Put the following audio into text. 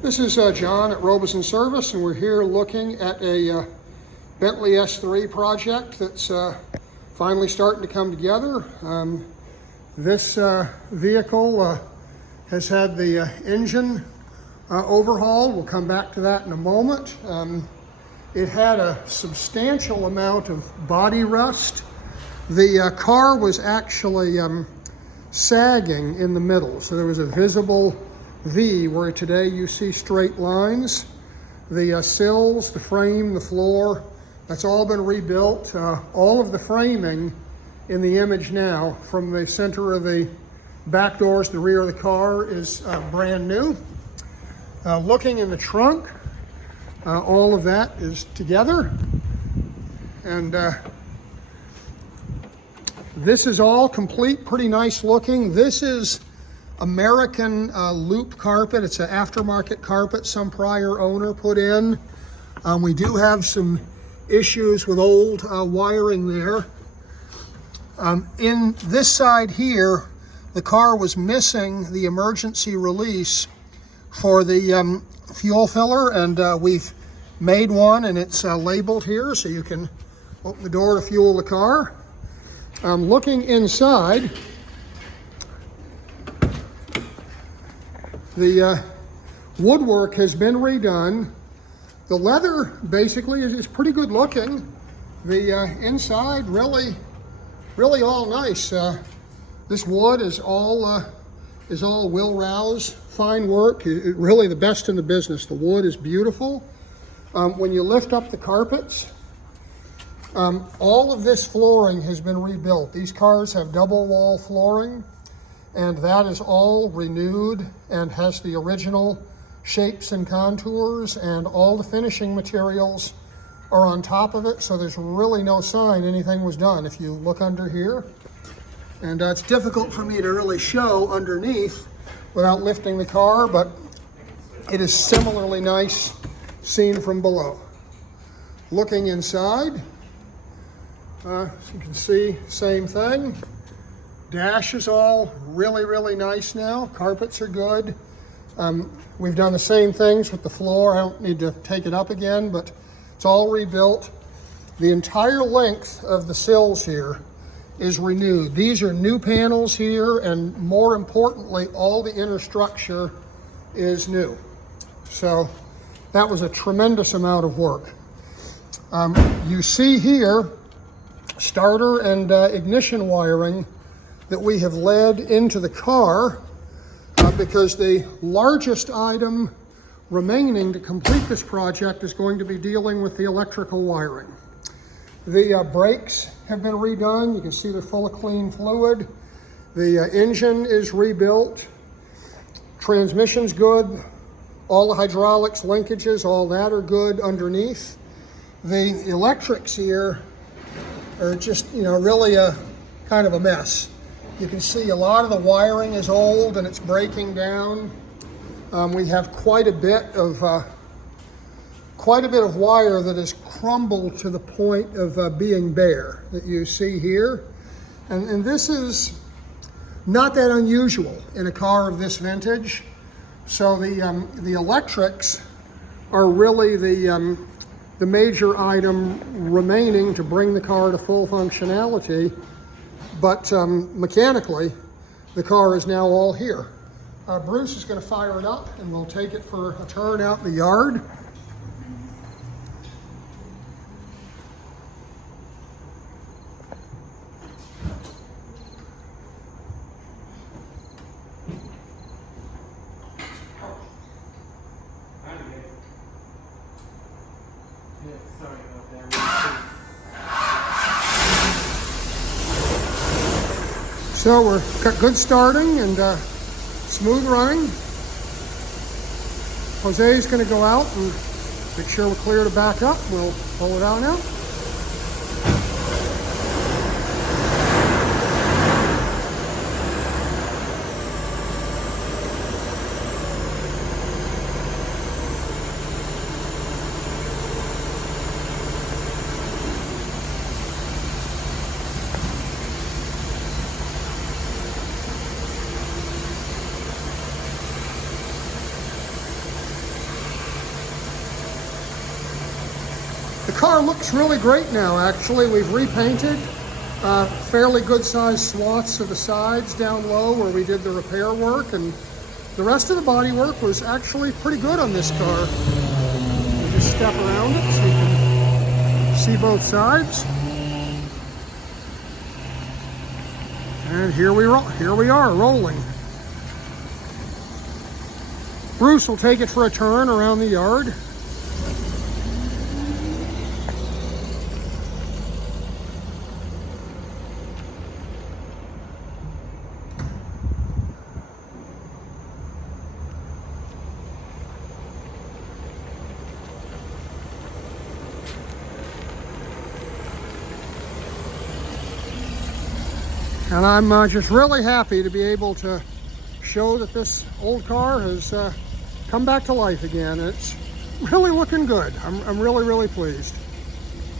This is John at Robeson Service, and we're here looking at a Bentley SIII project that's finally starting to come together. This vehicle has had the engine overhauled. We'll come back to that in a moment. It had a substantial amount of body rust. The car was actually sagging in the middle, so there was a visible V where today you see straight lines. The sills, the frame, the floor, that's all been rebuilt. All of the framing in the image now, from the center of the back doors to the rear of the car, is brand new. Looking in the trunk, all of that is together. And this is all complete, pretty nice looking. This is American loop carpet. It's an aftermarket carpet some prior owner put in. We do have some issues with old wiring there. In this side here, the car was missing the emergency release for the fuel filler, and we've made one, and it's labeled here so you can open the door to fuel the car. Looking inside, the woodwork has been redone. The leather basically is pretty good looking. The inside really all nice. This wood is all Will-Rouse, fine work. Really the best in the business. The wood is beautiful. When you lift up the carpets, all of this flooring has been rebuilt. These cars have double wall flooring, and that is all renewed and has the original shapes and contours, and all the finishing materials are on top of it, so there's really no sign anything was done. If you look under here, and it's difficult for me to really show underneath without lifting the car, but it is similarly nice seen from below. Looking inside, as you can see, same thing. Dash is all really nice now. Carpets are good. We've done the same things with the floor. I don't need to take it up again, but it's all rebuilt. The entire length of the sills here is renewed. These are new panels here, and more importantly, all the inner structure is new. So that was a tremendous amount of work. You see here starter and ignition wiring that we have led into the car because the largest item remaining to complete this project is going to be dealing with the electrical wiring. The brakes have been redone. You can see they're full of clean fluid. The engine is rebuilt. Transmission's good. All the hydraulics, linkages, all that are good underneath. The electrics here are just, really a kind of a mess. You can see a lot of the wiring is old and it's breaking down. We have quite a bit of wire that has crumbled to the point of being bare that you see here. And this is not that unusual in a car of this vintage. So the electrics are really the major item remaining to bring the car to full functionality. But mechanically, the car is now all here. Bruce is going to fire it up, and we'll take it for a turn out in the yard. So we're good starting and smooth running. Jose's going to go out and make sure we're clear to back up. We'll pull it out now. car looks really great now, actually. We've repainted fairly good sized swaths of the sides down low where we did the repair work, and the rest of the body work was actually pretty good on this car. You just step around it so you can see both sides. And here we are rolling. Bruce will take it for a turn around the yard. And I'm just really happy to be able to show that this old car has come back to life again. It's really looking good. I'm really, really pleased.